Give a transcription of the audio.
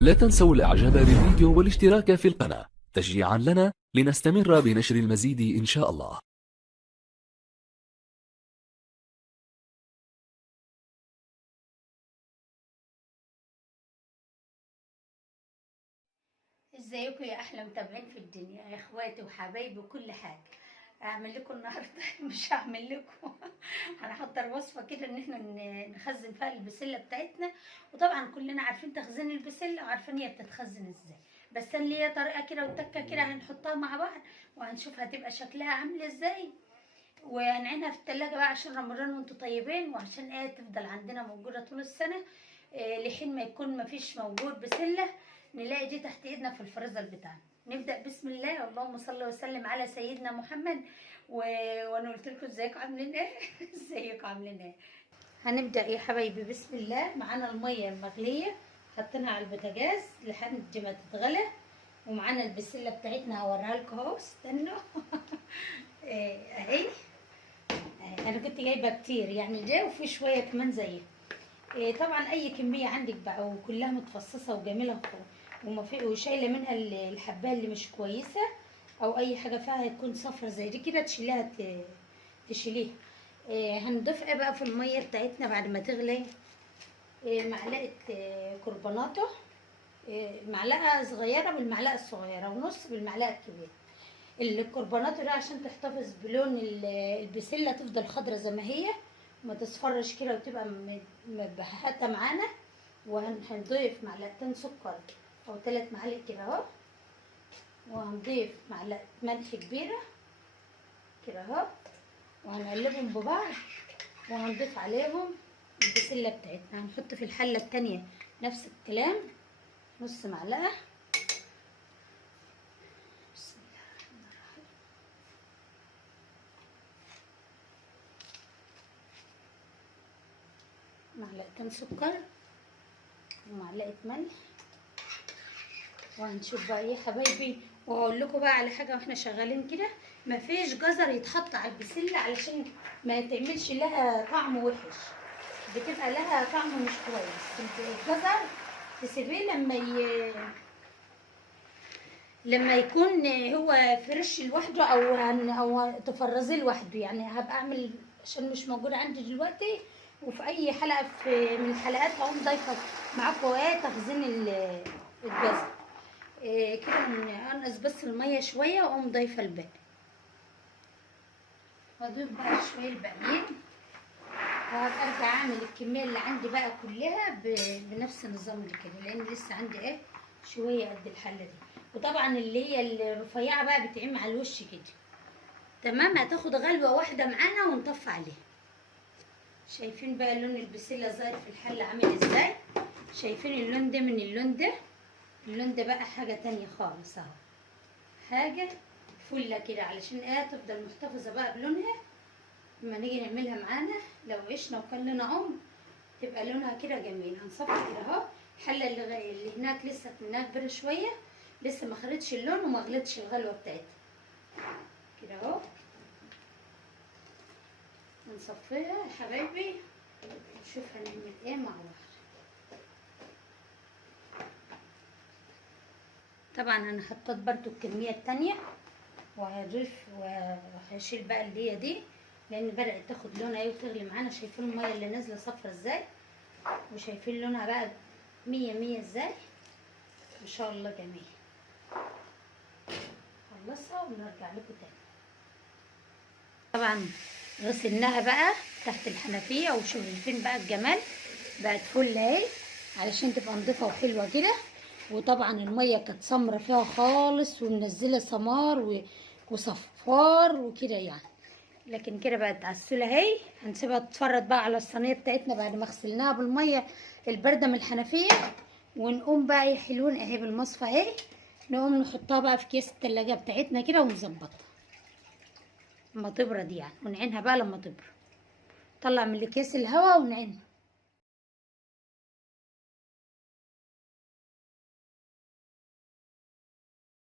لا تنسوا الاعجاب بالفيديو والاشتراك في القناة تشجيعا لنا لنستمر بنشر المزيد إن شاء الله. ازيكم يا احلى متابعين في الدنيا يا اخواتي وحبايبي وكل حاجه. اعمل لكم النهارده مش هعمل لكم هنحضر وصفه كده ان احنا نخزن فيها البسله بتاعتنا. وطبعا كلنا عارفين تخزين البسله وعارفين هي بتتخزن ازاي، بس انا ليا طريقه كده وتكه كده هنحطها مع بعض وهنشوف هتبقى شكلها عامل ازاي. وهنعينها في التلاجة بقى عشان رمضان وانتوا طيبين، وعشان ايه تفضل عندنا موجودة طول السنة. لحين ما يكون مفيش موجود بسلة نلاقي دي تحت ايدنا في الفريزر بتاعنا. نبدأ بسم الله، اللهم صل وسلم على سيدنا محمد. وانا قلت لكم ازيكم عاملين ايه ازيكم عاملين ايه. هنبدأ يا حبايبي بسم الله. معانا المية المغلية حطيناها على البوتاجاز لحد ما تتغلى، ومعانا البسلة بتاعتنا هوريها لكم اهو، استنوا اهي. انا كنت جايبه كتير يعني ده وفي شويه كمان زيه. طبعا اي كميه عندك بقى وكلها متفصصه وجميله وما في وشايله منها الحبايه اللي مش كويسه او اي حاجه فيها هتكون صفرا زي دي كده تشيليها تشيليها. هنضيف ايه بقى في الميه بتاعتنا بعد ما تغلي؟ معلقه كربوناتو، معلقه صغيره بالمعلقه الصغيره ونص بالمعلقه الكبيره. الكربوناتو ده عشان تحتفظ بلون البسله تفضل خضرة زي ما هي وما تصفرش كده وتبقى مبهته معانا. وهنضيف معلقتين سكر او 3 معالق كده اهو، وهنضيف معلقه ملح كبيره كده اهو، وهنقلبهم ببعض. وهنضيف عليهم البسله بتاعتنا. هنحط في الحله التانية نفس الكلام نص معلقه. معلقتين سكر ومعلقه ملح. وهنشوف بقى ايه يا حبايبي، واقول لكم بقى على حاجه واحنا شغالين كده. مفيش جزر يتحط على البسله علشان ما تعملش لها طعم وحش، بتبقى لها طعم مش كويس. الجزر تسيبيه لما يكون هو فريش لوحده او تفرزيه لوحده. يعني هبقى اعمل عشان مش موجوده عندي دلوقتي، وفي اي حلقه من الحلقات هقوم ضايفه معاكم ايه تخزين الجزر. كده هنقص بس الميه شويه واقوم ضايفه الباقي. هضيف بقى شويه الباقيين وهبقى ارجع اعمل الكميه اللي عندي بقى كلها بنفس النظام اللي كده، لان لسه عندي ايه شويه قد الحله دي. وطبعا اللي هي الرفيعه بقى بتعمل على الوش كده. تمام، هتاخد غلوه واحده معانا ونطفي عليها. شايفين بقى لون البسله ظاهر في الحله عامل ازاي؟ شايفين اللون ده من اللون ده؟ اللون ده بقى حاجه تانية خالص اهو، حاجه فله كده علشان ايه تفضل محتفظه بقى بلونها لما نيجي نعملها معانا. لو عشنا وكان لنا تبقى لونها كده جميل. هنصفي كده اهو. الحله اللي هناك لسه منها كبيره شويه، لسه ما خدتش اللون وما غلتش الغلوه بتاعتها كده اهو. هنصفيها يا حبايبي نشوف هنعمل ايه مع بعض. طبعا انا حطيت برضو الكميه التانية وهضيف وهشيل بقى اللي هي دي لان بدات تاخد لونها ايه وتغلي معانا. شايفين الميه اللي نازله صفرا ازاي، وشايفين لونها بقى مية مية ازاي، ما شاء الله جميل. خلصها ونرجع لكم تاني. طبعا غسلناها بقى تحت الحنفيه وشايفين بقى الجمال، بقت فل اهي علشان تبقى نضيفه وحلوه كده. وطبعا الميه كانت سمرة فيها خالص ومنزله سمار وصفار وكده يعني، لكن كده بقت عسوله اهي. هنسيبها تتفرد بقى على الصينيه بتاعتنا بعد ما غسلناها بالميه البارده من الحنفيه. ونقوم بقى يا حلوين اهي بالمصفى اهي، نقوم نحطها بقى في كيس التلاجة بتاعتنا كده ونظبطها لما تبرد يعني، ونعينها بقى لما تبرد. طلع من الكيس الهواء ونعينها.